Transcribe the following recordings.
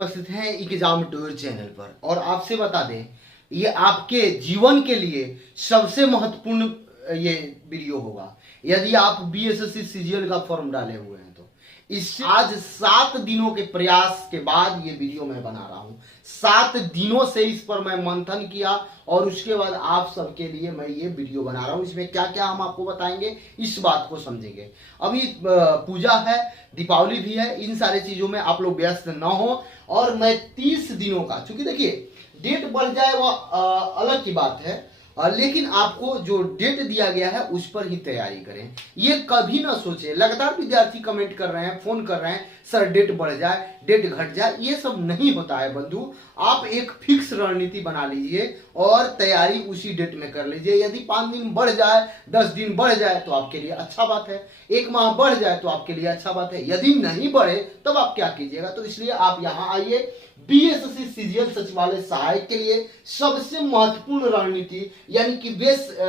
उपस्थित हैं exam tour channel पर और आपसे बता दें ये आपके जीवन के लिए सबसे महत्वपूर्ण ये वीडियो होगा यदि आप बीएसएससी सीजीएल का फॉर्म डाले हुए हैं तो इस आज 7 दिनों के प्रयास के बाद ये वीडियो मैं बना रहा हूं। 7 दिनों से इस पर मैं मंथन किया और उसके बाद आप सबके लिए मैं ये वीडियो बना रहा हूं। इसमें क्या क्या हम आपको बताएंगे इस बात को समझेंगे। अभी पूजा है, दीपावली भी है, इन सारी चीजों में आप लोग व्यस्त ना हो। और मैं 30 दिनों का, चूंकि देखिए डेट बढ़ जाए वह अलग की बात है, लेकिन आपको जो डेट दिया गया है उस पर ही तैयारी करें। ये कभी ना सोचे, लगातार विद्यार्थी कमेंट कर रहे हैं, फोन कर रहे हैं, सर डेट बढ़ जाए, डेट घट जाए, ये सब नहीं होता है बंधु। आप एक फिक्स रणनीति बना लीजिए और तैयारी उसी डेट में कर लीजिए। यदि 5 दिन बढ़ जाए, 10 दिन बढ़ जाए तो आपके लिए अच्छा बात है, 1 माह बढ़ जाए तो आपके लिए अच्छा बात है। यदि नहीं बढ़े तब आप क्या कीजिएगा, तो इसलिए आप यहाँ आइए। बीएसएससी सीजीएल सचिवालय सहायक के लिए सबसे महत्वपूर्ण रणनीति यानी कि बेस्ट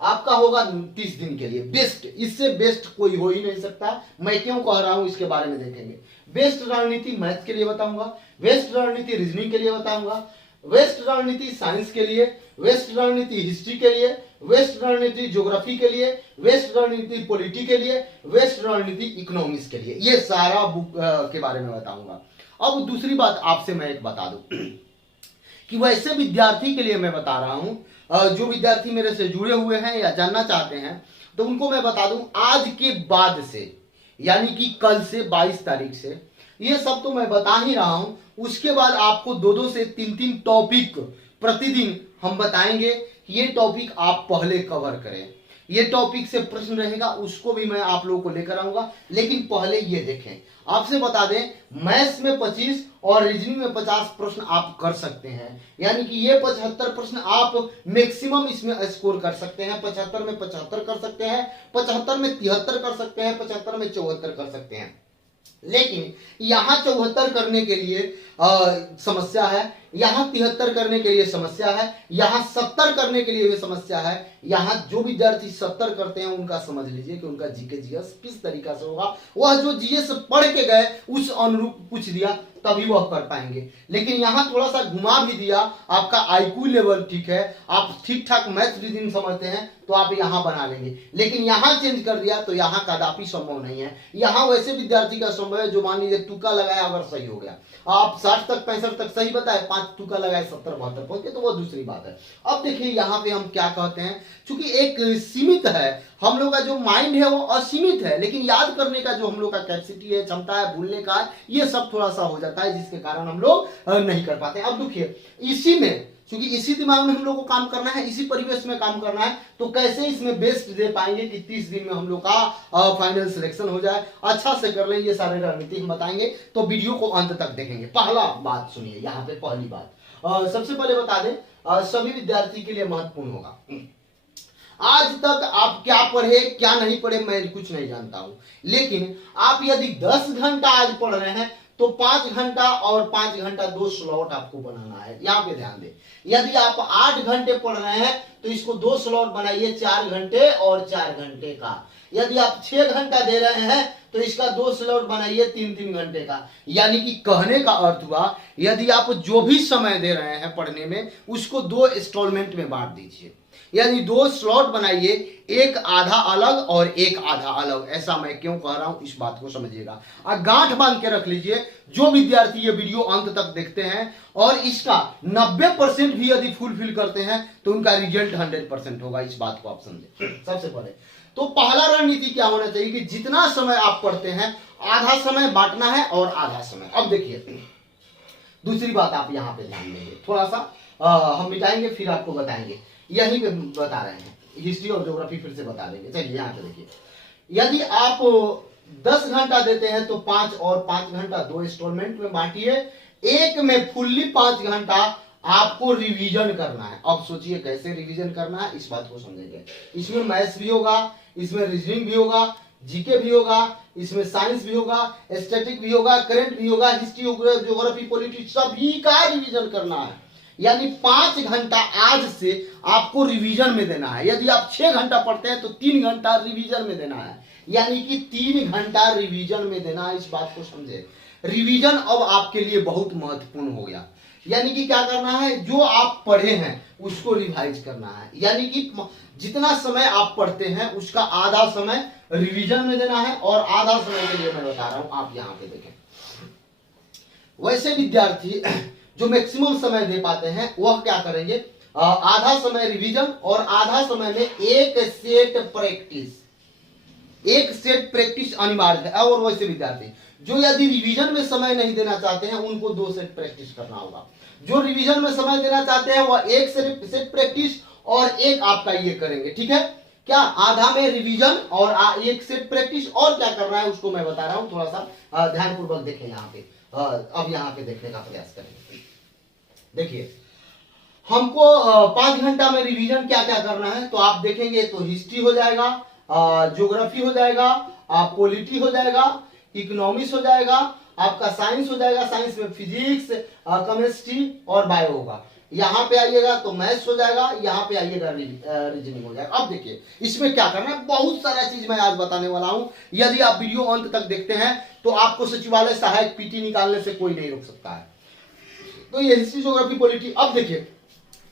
आपका होगा 30 दिन के लिए। बेस्ट, इससे बेस्ट कोई हो ही नहीं सकता। मैं क्यों कह रहा हूं इसके बारे में देखेंगे। बेस्ट रणनीति मैथ्स के लिए बताऊंगा, बेस्ट रणनीति रीजनिंग के लिए बताऊंगा, बेस्ट रणनीति साइंस के लिए, बेस्ट रणनीति हिस्ट्री के लिए, बेस्ट रणनीति ज्योग्राफी के लिए, बेस्ट रणनीति पॉलिटी के लिए, बेस्ट रणनीति इकोनॉमिक्स के लिए। ये सारा बुक के बारे में बताऊंगा। अब दूसरी बात आपसे मैं एक बता दूं कि वैसे विद्यार्थी के लिए मैं बता रहा हूं जो विद्यार्थी मेरे से जुड़े हुए हैं या जानना चाहते हैं, तो उनको मैं बता दूं आज के बाद से यानी कि कल से 22 तारीख से ये सब तो मैं बता ही रहा हूं। उसके बाद आपको 2-2 से 3-3 टॉपिक प्रतिदिन हम बताएंगे कि ये टॉपिक आप पहले कवर करें। ये टॉपिक से प्रश्न रहेगा, उसको भी मैं आप लोगों को लेकर आऊंगा। लेकिन पहले ये देखें, आपसे बता दें मैथ्स में 25 और रीजनिंग में 50 प्रश्न आप कर सकते हैं, यानी कि ये 75 प्रश्न आप मैक्सिमम इसमें स्कोर कर सकते हैं। 75 में 75 कर सकते हैं, 75 में 73 कर सकते हैं, 75 में 74 कर सकते हैं। लेकिन यहां 74 करने के लिए समस्या है, यहां 73 करने के लिए समस्या है, यहां 70 करने के लिए भी समस्या है। यहां जो विद्यार्थी 70 करते हैं उनका समझ लीजिए कि उनका जीके जीएस किस तरीका से होगा। वह जो जीएस पढ़ के गए उस अनुरूप पूछ दिया तभी वह कर पाएंगे। लेकिन यहां थोड़ा सा घुमा भी दिया, आपका आईक्यू लेवल ठीक है, आप ठीक ठाक मैथ रीजनिंग समझते हैं तो आप यहां बना लेंगे। लेकिन यहां चेंज कर दिया तो यहां कदापि संभव नहीं है। यहां वैसे विद्यार्थी का संभव है जो मान लीजिए तुक्का लगाया अगर सही हो गया, आप 60 तक 65 तक सही बताए, 5 तुक्का लगाए 70-72 पहुंच गए तो वो दूसरी बात है। अब देखिए यहाँ पे हम क्या कहते हैं, चूंकि एक सीमित है, हम लोग का जो माइंड है वो असीमित है, लेकिन याद करने का जो हम लोग का कैपेसिटी है, क्षमता है, भूलने का, ये सब थोड़ा सा हो जाता है जिसके कारण हम लोग नहीं कर पाते। अब देखिए इसी में, क्योंकि इसी दिमाग में हम लोग को काम करना है, इसी परिवेश में काम करना है, तो कैसे इसमें बेस्ट दे पाएंगे कि 30 दिन में हम लोग का फाइनल सिलेक्शन हो जाए, अच्छा से कर लें। ये सारे रणनीति हम बताएंगे, तो वीडियो को अंत तक देखेंगे। पहला बात सुनिए, यहाँ पे पहली बात सबसे पहले बता दें सभी विद्यार्थी के लिए महत्वपूर्ण होगा। आज तक आप क्या पढ़े क्या नहीं पढ़े मैं कुछ नहीं जानता हूं, लेकिन आप यदि 10 घंटा आज पढ़ रहे हैं तो 5 घंटा और 5 घंटा 2 स्लॉट आपको बनाना है। यहाँ पे ध्यान दें, यदि आप 8 घंटे पढ़ रहे हैं तो इसको 2 स्लॉट बनाइए, 4 घंटे और 4 घंटे का। यदि आप 6 घंटा दे रहे हैं तो इसका 2 स्लॉट बनाइए 3-3 घंटे का। यानी कि कहने का अर्थ हुआ यदि आप जो भी समय दे रहे हैं पढ़ने में उसको 2 इंस्टॉलमेंट में बांट दीजिए, यानी 2 स्लॉट बनाइए, एक आधा अलग और एक आधा अलग। ऐसा मैं क्यों कह रहा हूं इस बात को समझिएगा और गांठ बांध के रख लीजिए। जो विद्यार्थी ये वीडियो अंत तक देखते हैं और इसका 90% भी यदि फुलफिल करते हैं तो उनका रिजल्ट 100% होगा। इस बात को आप समझे। सबसे पहले तो पहला रणनीति क्या होना चाहिए कि जितना समय आप पढ़ते हैं आधा समय बांटना है और आधा समय। अब देखिए दूसरी बात आप यहां पे ध्यान देंगे, थोड़ा सा हम मिटाएंगे फिर आपको बताएंगे। यही पे बता रहे हैं, हिस्ट्री और ज्योग्राफी फिर से बता देंगे। चलिए यहाँ पे देखिए, यदि आप 10 घंटा देते हैं तो 5 और 5 घंटा 2 इंस्टॉलमेंट में बांटिए। एक में फुल्ली 5 घंटा आपको रिवीजन करना है। अब सोचिए कैसे रिवीजन करना है, इस बात को समझेंगे। इसमें मैथ्स भी होगा, इसमें रीजनिंग भी होगा, जीके भी होगा, इसमें साइंस भी होगा, स्टैटिक भी होगा, करंट भी होगा, हिस्ट्री होगा, ज्योग्राफी, पॉलिटी, सभी का रिवीजन करना है। यानी 5 घंटा आज से आपको रिवीजन में देना है। यदि आप 6 घंटा पढ़ते हैं तो 3 घंटा रिवीजन में देना है, यानी कि 3 घंटा रिवीजन में देना है। इस बात को समझे। रिवीजन अब आपके लिए बहुत महत्वपूर्ण हो गया। यानी कि क्या करना है, जो आप पढ़े हैं उसको रिवाइज करना है। यानी कि जितना समय आप पढ़ते हैं उसका आधा समय रिवीजन में देना है, और आधा समय के लिए मैं बता रहा हूं, आप यहां पे देखें। वैसे विद्यार्थी जो मैक्सिमम समय दे पाते हैं वह क्या करेंगे, आधा समय रिवीजन और आधा समय में एक सेट प्रैक्टिस अनिवार्य है। और वैसे विद्यार्थी जो यदि रिवीजन में समय नहीं देना चाहते हैं उनको 2 सेट प्रैक्टिस करना होगा। जो रिवीजन में समय देना चाहते हैं वह एक सेट प्रैक्टिस और एक आपका ये करेंगे, ठीक है। क्या, आधा में रिवीजन और एक सेट प्रैक्टिस, और क्या करना है उसको मैं बता रहा हूं, थोड़ा सा ध्यानपूर्वक देखें यहाँ पे। अब यहाँ पे देखने का प्रयास करेंगे। देखिए, हमको 5 घंटा में रिवीजन क्या क्या करना है, तो आप देखेंगे तो हिस्ट्री हो जाएगा, ज्योग्राफी हो जाएगा, पॉलिटी हो जाएगा, इकोनॉमिक्स हो जाएगा, आपका साइंस हो जाएगा, साइंस में फिजिक्स, केमिस्ट्री और बायो होगा। यहाँ पे आइएगा तो मैथ्स हो जाएगा, यहाँ पे आइएगा रीजनिंग हो जाएगा। अब देखिए इसमें क्या करना है, बहुत सारा चीज मैं आज बताने वाला हूं। यदि आप वीडियो अंत तक देखते हैं तो आपको सचिवालय सहायक पीटी निकालने से कोई नहीं रोक सकता है। तो ये हिस्ट्री, ज्योग्राफी, पॉलिटी। अब देखिए,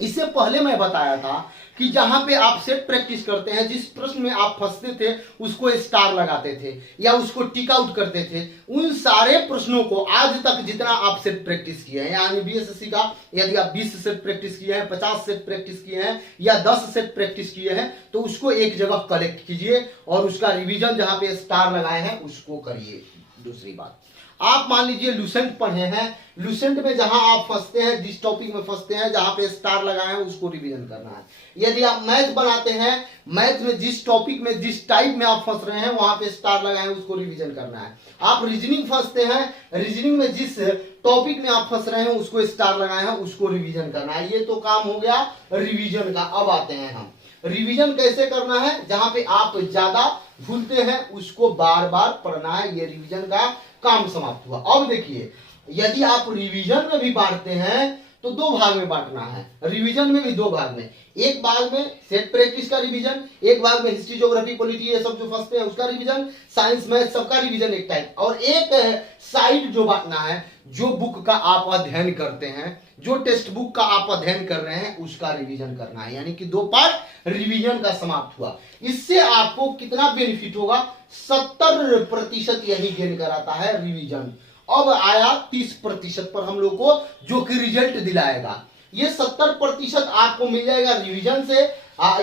इससे पहले मैं बताया था कि जहां पे आप सेट प्रैक्टिस करते हैं, जिस प्रश्न में आप फंसते थे उसको स्टार लगाते थे या उसको टिक आउट करते थे, उन सारे प्रश्नों को आज तक जितना आप सेट प्रैक्टिस किए हैं, यानी बीएसएससी का यदि आप 20 सेट प्रैक्टिस किए हैं, 50 सेट प्रैक्टिस किए हैं या 10 सेट प्रैक्टिस किए हैं, तो उसको एक जगह कलेक्ट कीजिए और उसका रिवीजन जहां पे स्टार लगाए हैं उसको करिए। दूसरी बात, आप मान लीजिए लुसेंट पढ़े हैं, लुसेंट में जहां आप फंसते हैं, जिस टॉपिक में फंसते हैं, जहां पे स्टार लगाए हैं उसको रिवीजन करना है। यदि आप मैथ बनाते हैं, मैथ में जिस टॉपिक में, जिस टाइप में आप फंस रहे हैं वहां पे स्टार लगाए हैं उसको रिवीजन करना है। आप रीजनिंग फंसते हैं, रीजनिंग में जिस टॉपिक में आप फंस रहे हैं उसको स्टार लगाए हैं उसको रिवीजन करना है। ये तो काम हो गया रिवीजन का। अब आते हैं हम, रिवीजन कैसे करना है, जहां पे आप ज्यादा भूलते हैं उसको बार बार पढ़ना है, ये रिवीजन का काम समाप्त हुआ। अब देखिए, यदि आप रिवीजन में भी बांटते हैं तो 2 भाग में बांटना है। रिवीजन में भी 2 भाग में, एक भाग में सेट प्रैक्टिस का रिवीजन, एक भाग में हिस्ट्री, ज्योग्राफी, पॉलिटी ये सब जो फंसते हैं उसका रिवीजन, साइंस, मैथ सबका रिवीजन एक टाइप, और एक साइड जो बांटना है, जो बुक का आप अध्ययन करते हैं, जो टेक्स्ट बुक का आप अध्ययन कर रहे हैं उसका रिवीजन करना है। यानी कि 2 पार्ट रिवीजन का समाप्त हुआ। इससे आपको कितना बेनिफिट होगा, 70% यही गेन कराता है रिवीजन। अब आया 30% पर हम लोग को, जो कि रिजल्ट दिलाएगा। ये 70% आपको मिल जाएगा रिवीजन से।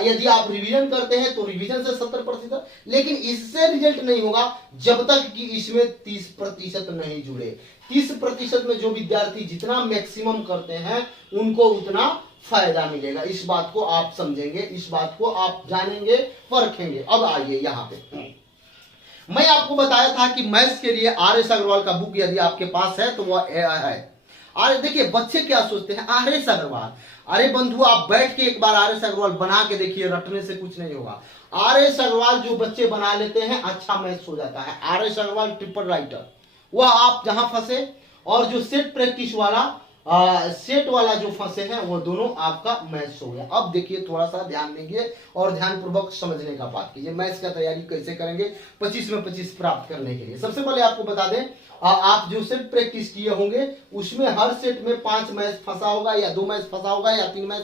यदि आप रिवीजन करते हैं तो रिवीजन से 70%, लेकिन इससे रिजल्ट नहीं होगा जब तक कि इसमें 30% नहीं जुड़े। 30% में जो विद्यार्थी जितना मैक्सिमम करते हैं उनको उतना फायदा मिलेगा। इस बात को आप समझेंगे, इस बात को आप जानेंगे, परखेंगे। अब आइए यहाँ पे, मैं आपको बताया था कि मैथ्स के लिए आर.एस. अग्रवाल का बुक यदि आपके पास है तो वह है। अरे देखिए, बच्चे क्या सोचते हैं, आर.एस. अग्रवाल, अरे बंधु आप बैठ के एक बार आर.एस. अग्रवाल बना के देखिए, रटने से कुछ नहीं होगा। आर.एस. अग्रवाल जो बच्चे बना लेते हैं अच्छा मैथ्स हो जाता है। आर.एस. अग्रवाल ट्रिपल राइटर, वह आप जहां फंसे, और जो सेट प्रैक्टिस वाला सेट वाला जो फंसे हैं वो दोनों आपका मैथ्स हो गया। अब देखिए, थोड़ा सा ध्यान देंगे और ध्यानपूर्वक समझने का बात कीजिए। मैथ्स का तैयारी कैसे करेंगे 25 में 25 प्राप्त करने के लिए। सबसे पहले आपको बता दें, आप जो सेट प्रैक्टिस किए होंगे उसमें हर सेट में 5 मैच फंसा होगा, या 2 मैच फंसा होगा, या 3 मैच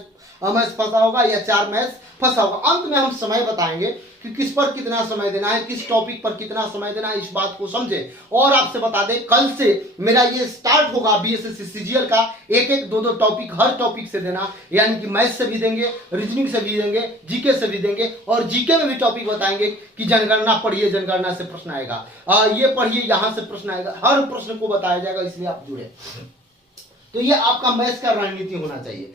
फंसा होगा, या 4 मैच फंसा होगा। अंत में हम समय बताएंगे कि किस पर कितना समय देना है, किस टॉपिक पर कितना समय देना है, इस बात को समझे। और आपसे बता दें, कल से मेरा ये स्टार्ट होगा बीएसएससी सीजीएल का, एक 2 टॉपिक हर टॉपिक से देना। यानी कि मैथ से भी देंगे, रीजनिंग से भी देंगे, जीके से भी देंगे, और जीके में भी टॉपिक बताएंगे कि जनगणना पढ़िए, जनगणना से प्रश्न आएगा, ये पढ़िए यहां से प्रश्न आएगा, हर प्रश्न को बताया जाएगा, इसलिए आप जुड़े। तो ये आपका मैथ्स का रणनीति होना चाहिए।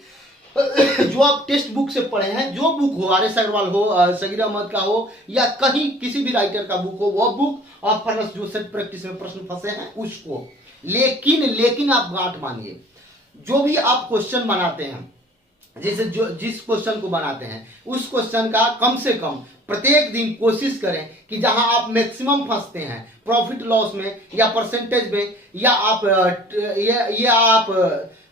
जो आप टेक्स्ट बुक से पढ़े हैं, जो बुक हो, आर.एस. अग्रवाल हो, सगीर अहमद का हो, या कहीं किसी भी राइटर का बुक हो, वह बुक आप प्लस जो सेट प्रैक्टिस में प्रश्न फंसे हैं उसको। लेकिन आप गांठ मानिए, जो भी आप क्वेश्चन बनाते हैं, जैसे जो जिस क्वेश्चन को बनाते हैं उस क्वेश्चन का कम से कम प्रत्येक दिन कोशिश करें कि जहां आप मैक्सिमम फंसते हैं, प्रॉफिट लॉस में या परसेंटेज में, या आप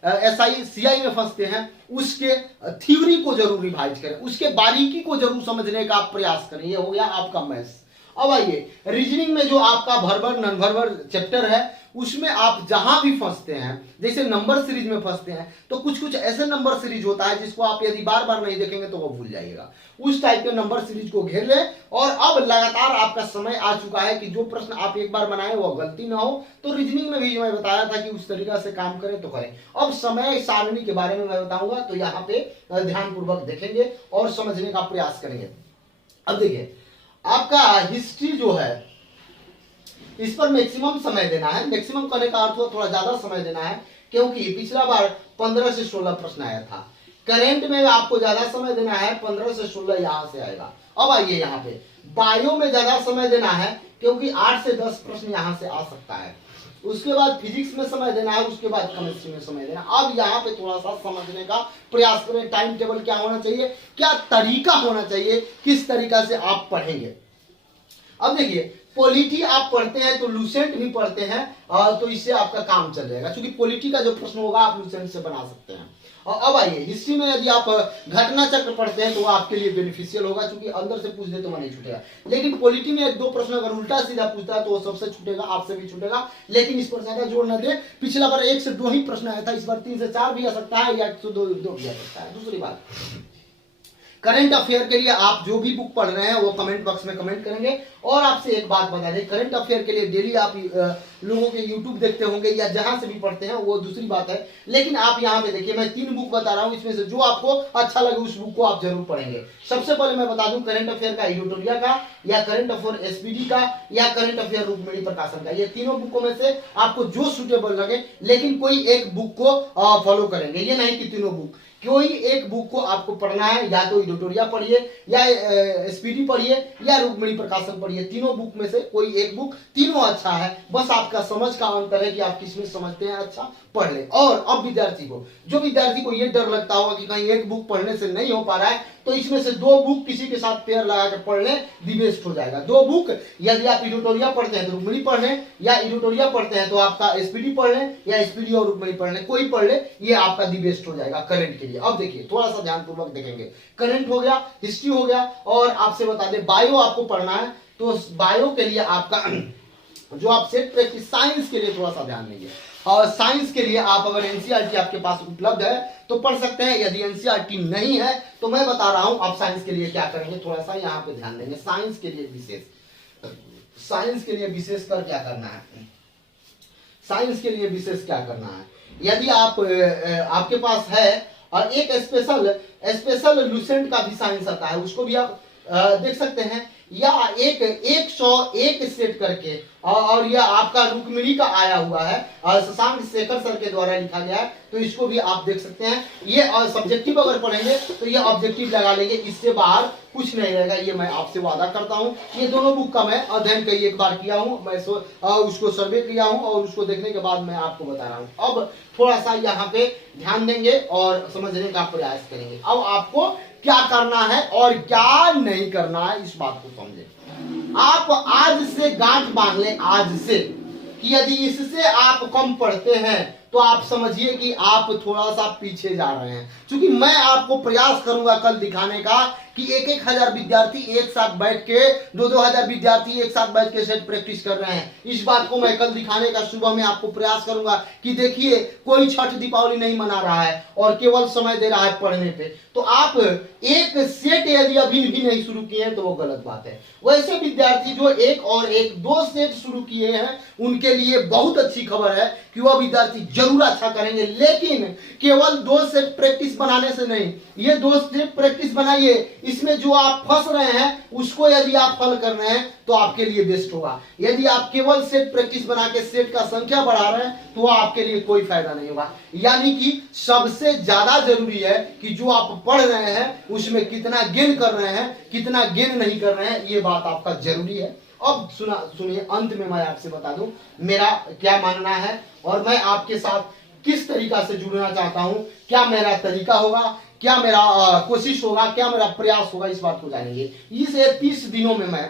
एसआई सीआई में फंसते हैं, उसके थ्योरी को जरूर रिवाइज करें, उसके बारीकी को जरूर समझने का आप प्रयास करें। ये हो गया आपका मैथ्स। अब आइए रीजनिंग में जो आपका भरभर नन भरभर चैप्टर है उसमें आप जहां भी फंसते हैं, जैसे नंबर सीरीज में फंसते हैं तो कुछ कुछ ऐसे नंबर सीरीज होता है जिसको आप यदि बार बार नहीं देखेंगे तो वो भूल जाइएगा। उस टाइप के नंबर सीरीज को घेर ले और अब लगातार आपका समय आ चुका है कि जो प्रश्न आप एक बार बनाए वो गलती ना हो। तो रीजनिंग में भी मैं बताया था कि उस तरीका से काम करें तो करें। अब समय सारणी के बारे में मैं बताऊंगा तो यहाँ पे ध्यानपूर्वक देखेंगे और समझने का प्रयास करेंगे। अब देखिए आपका हिस्ट्री जो है इस पर मैक्सिमम समय देना है। मैक्सिमम करने का अर्थ थोड़ा ज्यादा समय देना है क्योंकि पिछला बार 15 से 16 प्रश्न आया था। करंट में आपको ज्यादा समय देना है, 15 से 16 यहां से आएगा। अब आइए यहाँ पे बायो में ज्यादा समय देना है क्योंकि 8 से 10 प्रश्न यहां से आ सकता है। उसके बाद फिजिक्स में समय देना है, उसके बाद केमिस्ट्री में समय देना। अब यहाँ पे थोड़ा सा समझने का प्रयास करें, टाइम टेबल क्या होना चाहिए, क्या तरीका होना चाहिए, किस तरीका से आप पढ़ेंगे। अब देखिए पॉलिटी आप पढ़ते हैं तो लूसेंट भी पढ़ते हैं तो इससे आपका काम चल जाएगा, क्योंकि पॉलिटी का जो प्रश्न होगा आप लूसेंट से बना सकते हैं। और अब आइए हिस्ट्री में यदि आप घटना चक्र पढ़ते हैं तो वो आपके लिए बेनिफिशियल होगा, क्योंकि अंदर से पूछ दे तो नहीं छूटेगा। लेकिन पॉलिटी में एक दो प्रश्न अगर उल्टा सीधा पूछता है तो वो सबसे छूटेगा, आपसे भी छूटेगा। लेकिन इस पर ज्यादा जोर न दे। पिछला बार 1 से 2 ही प्रश्न आया था, इस बार 3 से 4 भी आ सकता है या 1 से 2 भी आ सकता है। दूसरी बात करंट अफेयर के लिए आप जो भी बुक पढ़ रहे हैं वो कमेंट बॉक्स में कमेंट करेंगे। और आपसे एक बात बता दें, करंट अफेयर के लिए डेली आप लोगों के यूट्यूब देखते होंगे या जहां से भी पढ़ते हैं वो दूसरी बात है, लेकिन आप यहाँ पे देखिए मैं 3 बुक बता रहा हूँ, इसमें से जो आपको अच्छा लगे उस बुक को आप जरूर पढ़ेंगे। सबसे पहले मैं बता दूं करंट अफेयर का एडिटोरिया का, या करंट अफेयर एसपीडी का, या करंट अफेयर रुक्मिणी प्रकाशन का। ये तीनों बुकों में से आपको जो सुटेबल लगे, लेकिन कोई एक बुक को फॉलो करेंगे, ये नहीं कि तीनों बुक। कोई एक बुक को आपको पढ़ना है, या तो एडिटोरिया पढ़िए या एसपीडी पढ़िए या रुक्मिणी प्रकाशन पढ़िए। तीनों बुक में से कोई एक बुक, तीनों अच्छा है, बस आपका समझ का अंतर है कि आप किसमें समझते हैं, अच्छा पढ़ ले। और अब विद्यार्थी को ये डर लगता होगा कि कहीं एक बुक पढ़ने से नहीं हो पा रहा है, तो इसमें से 2 बुक किसी के साथ पेयर लगा कर पढ़ लें, दी बेस्ट हो जाएगा। 2 बुक यदि आप एडिटोरिया पढ़ते हैं तो रुक्मिणी पढ़ लें, या एडिटोरिया पढ़ते हैं तो आपका एसपीडी पढ़ लें, या एसपीडी और रुक्मिणी पढ़ लें, कोई पढ़ ले, ये आपका दी बेस्ट हो जाएगा करंट के लिए। अब देखिए थोड़ा सा ध्यानपूर्वक देखेंगे, करंट हो गया, हिस्ट्री हो गया, और आपसे बता दें बायो आपको पढ़ना है तो बायो के लिए आपका जो आप सेट प्रैक्टिस, साइंस के लिए थोड़ा सा ध्यान देंगे। और साइंस के लिए आप अगर एनसीईआरटी आपके पास उपलब्ध है तो पढ़ सकते हैं, यदि एनसीईआरटी नहीं है तो मैं बता रहा हूं आप साइंस के लिए क्या करेंगे, थोड़ा सा यहाँ पे ध्यान देंगे। साइंस के लिए विशेष कर क्या करना है, साइंस के लिए विशेष क्या करना है, यदि आप आपके पास है और एक स्पेशल लूसेंट का भी साइंस आता है, उसको भी आप देख सकते हैं, या एक 101 सेट करके, और यह आपका रुक्मिणी का आया हुआ है, शशांक शेखर सर के द्वारा लिखा गया है, तो इसको भी आप देख सकते हैं। ये सब्जेक्टिव अगर पढ़ेंगे तो ये ऑब्जेक्टिव लगा लेंगे, इससे बाहर कुछ नहीं रहेगा, ये मैं आपसे वादा करता हूं। ये दोनों बुक का मैं अध्ययन कई एक बार किया हूं, मैं उसको सर्वे किया हूं और उसको देखने के बाद मैं आपको बता रहा हूं। अब थोड़ा सा यहाँ पे ध्यान देंगे और समझने का प्रयास करेंगे। अब आपको क्या करना है और क्या नहीं करना है, इस बात को समझें। आप आज से गांठ बांध लें, आज से, कि यदि इससे आप कम पढ़ते हैं तो आप समझिए कि आप थोड़ा सा पीछे जा रहे हैं। क्योंकि मैं आपको प्रयास करूंगा कल दिखाने का कि 1,000 विद्यार्थी एक साथ बैठ के, 2,000 विद्यार्थी एक साथ बैठ के सेट प्रैक्टिस कर रहे हैं। इस बात को मैं कल दिखाने का सुबह में आपको प्रयास करूंगा कि देखिए कोई छठ दीपावली नहीं मना रहा है और केवल समय दे रहा है पढ़ने पे। तो आप एक सेट यदि अभी भी नहीं शुरू किए हैं तो वो गलत बात है। वैसे विद्यार्थी जो 2 सेट शुरू किए हैं उनके लिए बहुत अच्छी खबर है कि वह विद्यार्थी जरूर अच्छा करेंगे, लेकिन केवल 2 सेट प्रैक्टिस बनाने से नहीं, ये 2 सेट प्रैक्टिस बनाइए, इसमें जो आप फंस रहे हैं उसको यदि आप हल कर रहे हैं तो आपके लिए बेस्ट होगा। यदि आप केवल सेट प्रैक्टिस बना के सेट का संख्या बढ़ा रहे हैं तो आपके लिए कोई फायदा नहीं होगा। यानी कि सबसे ज्यादा जरूरी है कि जो आप पढ़ रहे हैं उसमें कितना गेन कर रहे हैं, कितना गेन नहीं कर रहे हैं, ये बात आपका जरूरी है। अब सुनिए, अंत में मैं आपसे बता दूं मेरा क्या मानना है और मैं आपके साथ किस तरीका से जुड़ना चाहता हूं, क्या मेरा तरीका होगा, क्या मेरा कोशिश होगा, क्या मेरा प्रयास होगा, इस बात को जानेंगे। इस 30 दिनों में मैं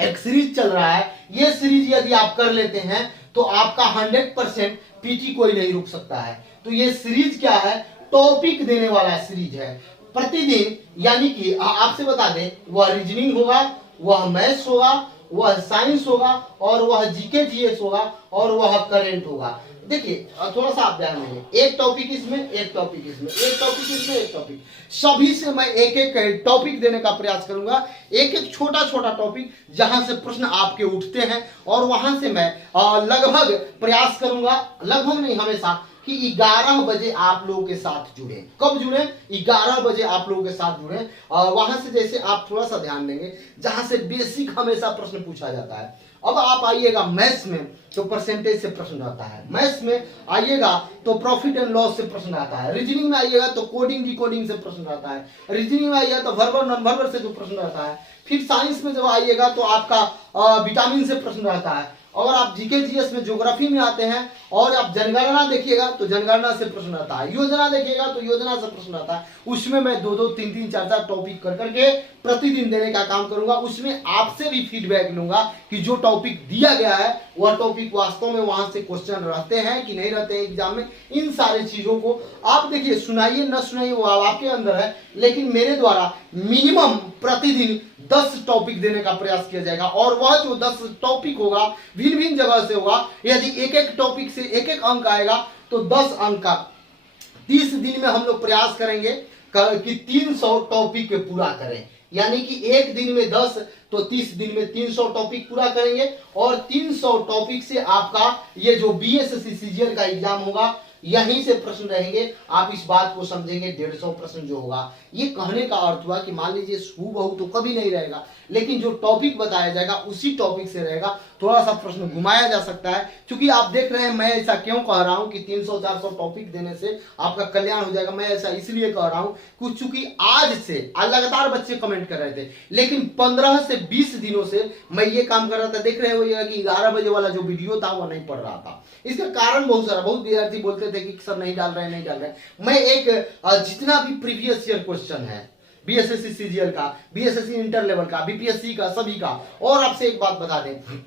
एक सीरीज चल रहा है, ये सीरीज यदि आप कर लेते हैं तो आपका 100% पीटी कोई नहीं रुक सकता है। तो ये सीरीज क्या है, टॉपिक देने वाला सीरीज है प्रतिदिन। यानी कि आपसे बता दें वह रीजनिंग होगा, वह मैथ्स होगा, वह साइंस होगा, और वह जीके जीएस होगा, और वह करंट होगा। देखिए थोड़ा सा आप ध्यान देंगे, एक टॉपिक इसमें, एक टॉपिक इसमें, एक टॉपिक इसमें, एक टॉपिक, सभी से मैं एक एक टॉपिक देने का प्रयास करूंगा, एक एक छोटा छोटा टॉपिक जहां से प्रश्न आपके उठते हैं, और वहां से मैं लगभग प्रयास करूंगा, लगभग नहीं हमेशा, कि 11 बजे आप लोगों के साथ जुड़े। कब जुड़े? 11 बजे आप लोगों के साथ जुड़े। वहां से जैसे आप थोड़ा सा ध्यान देंगे, जहां से बेसिक हमेशा प्रश्न पूछा जाता है। अब आप आइएगा मैथ्स में तो परसेंटेज से प्रश्न आता है, मैथ्स में आइएगा तो प्रॉफिट एंड लॉस से प्रश्न आता है, रीजनिंग में आइएगा तो कोडिंग डिकोडिंग से प्रश्न आता है, रीजनिंग में आइएगा तो वर्बल नॉन वर्बल से जो प्रश्न आता है, फिर साइंस में जब आइएगा तो आपका विटामिन से प्रश्न आता है, और आप जीके जीएस में ज्योग्राफी में आते हैं, और आप जनगणना देखिएगा तो जनगणना से प्रश्न आता है, योजना देखिएगा तो योजना से प्रश्न आता है। उसमें मैं 2-2, 3-3, 4-4 टॉपिक कर करके प्रतिदिन देने का काम करूंगा। उसमें आपसे भी फीडबैक लूंगा कि जो टॉपिक दिया गया है वह टॉपिक वास्तव में वहां से क्वेश्चन रहते हैं कि नहीं रहते हैं एग्जाम में। इन सारी चीजों को आप देखिए, सुनाइए न सुनाइए वो आपके अंदर है, लेकिन मेरे द्वारा मिनिमम प्रतिदिन 10 टॉपिक देने का प्रयास किया जाएगा, और वह जो 10 टॉपिक होगा भिन्न भिन्न जगह से होगा। यदि एक एक टॉपिक से एक एक अंक आएगा तो 10 अंक का 30 दिन में हम लोग प्रयास करेंगे कि 300 टॉपिक पूरा करें, यानी कि एक दिन में 10 तो 30 दिन में 300 टॉपिक पूरा करेंगे, और 300 टॉपिक से आपका ये जो बीएसएससी सीजीएल का एग्जाम होगा यहीं से प्रश्न रहेंगे। आप इस बात को समझेंगे, 150 प्रश्न जो होगा, ये कहने का अर्थ हुआ कि मान लीजिए हूबहू तो कभी नहीं रहेगा, लेकिन जो टॉपिक बताया जाएगा उसी टॉपिक से रहेगा। थोड़ा सा प्रश्न घुमाया जा सकता है, क्योंकि आप देख रहे हैं मैं ऐसा क्यों कह रहा हूं कि 300-400 टॉपिक देने से आपका कल्याण हो जाएगा। मैं ऐसा इसलिए कह रहा हूं कुछ, चूंकि आज से लगातार बच्चे कमेंट कर रहे थे, लेकिन 15 से 20 दिनों से मैं ये काम कर रहा था। देख रहे हो कि 11 बजे वाला जो वीडियो था वो नहीं पढ़ रहा था। इसका कारण बहुत सारा, बहुत विद्यार्थी बोलते थे कि सर नहीं डाल रहे। मैं एक जितना भी प्रीवियस ईयर क्वेश्चन है बीएसएससी सीजीएल का, बीएसएससी इंटर लेवल का, बीपीएससी का, सभी का, और आपसे एक बात बता दें,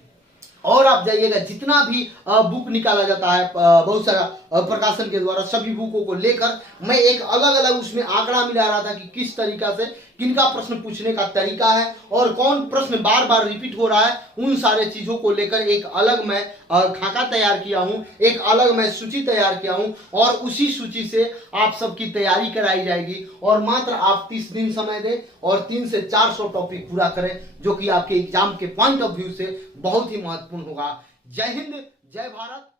और आप जाइएगा जितना भी बुक निकाला जाता है बहुत सारा प्रकाशन के द्वारा, सभी बुकों को लेकर मैं एक अलग अलग उसमें आंकड़ा मिला रहा था कि किस तरीका से किनका प्रश्न पूछने का तरीका है, और कौन प्रश्न बार बार रिपीट हो रहा है। उन सारे चीजों को लेकर एक अलग मैं खाका तैयार किया हूं, एक अलग मैं सूची तैयार किया हूं, और उसी सूची से आप सबकी तैयारी कराई जाएगी। और मात्र आप 30 दिन समय दें और 300 से 400 टॉपिक पूरा करें, जो कि आपके एग्जाम के पॉइंट ऑफ व्यू से बहुत ही महत्वपूर्ण होगा। जय हिंद, जय भारत।